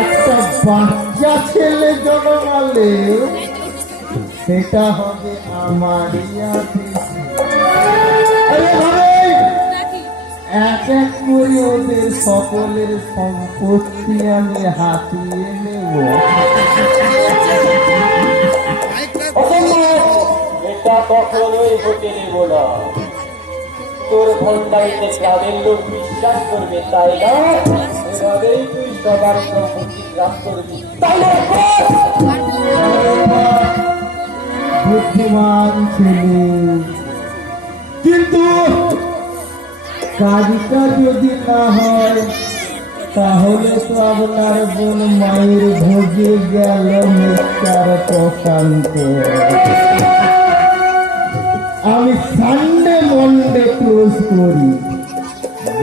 একটা বাচ্চা ছেলে জন্মালে সেটা হবে আমারই এক এক করে ওদের সকলের সম্পত্তি আমি হাতিয়ে নেব। এটা কখনোই হতে দেব না। তোর ভণ্ডারিতে গ্রামের লোক বিশ্বাস করবে, তাই না? এভাবেই তুই সবার সম্পত্তি গ্রাস করবি, তাই না? বুদ্ধিমান ছেলে, কিন্তু কাজটা যদি না হয় তাহলে তো আপনার বোন মায়ের ভোগে গেল মিস্টার প্রশান্ত। আমি সানডে মন্ডে ক্লোজ করি।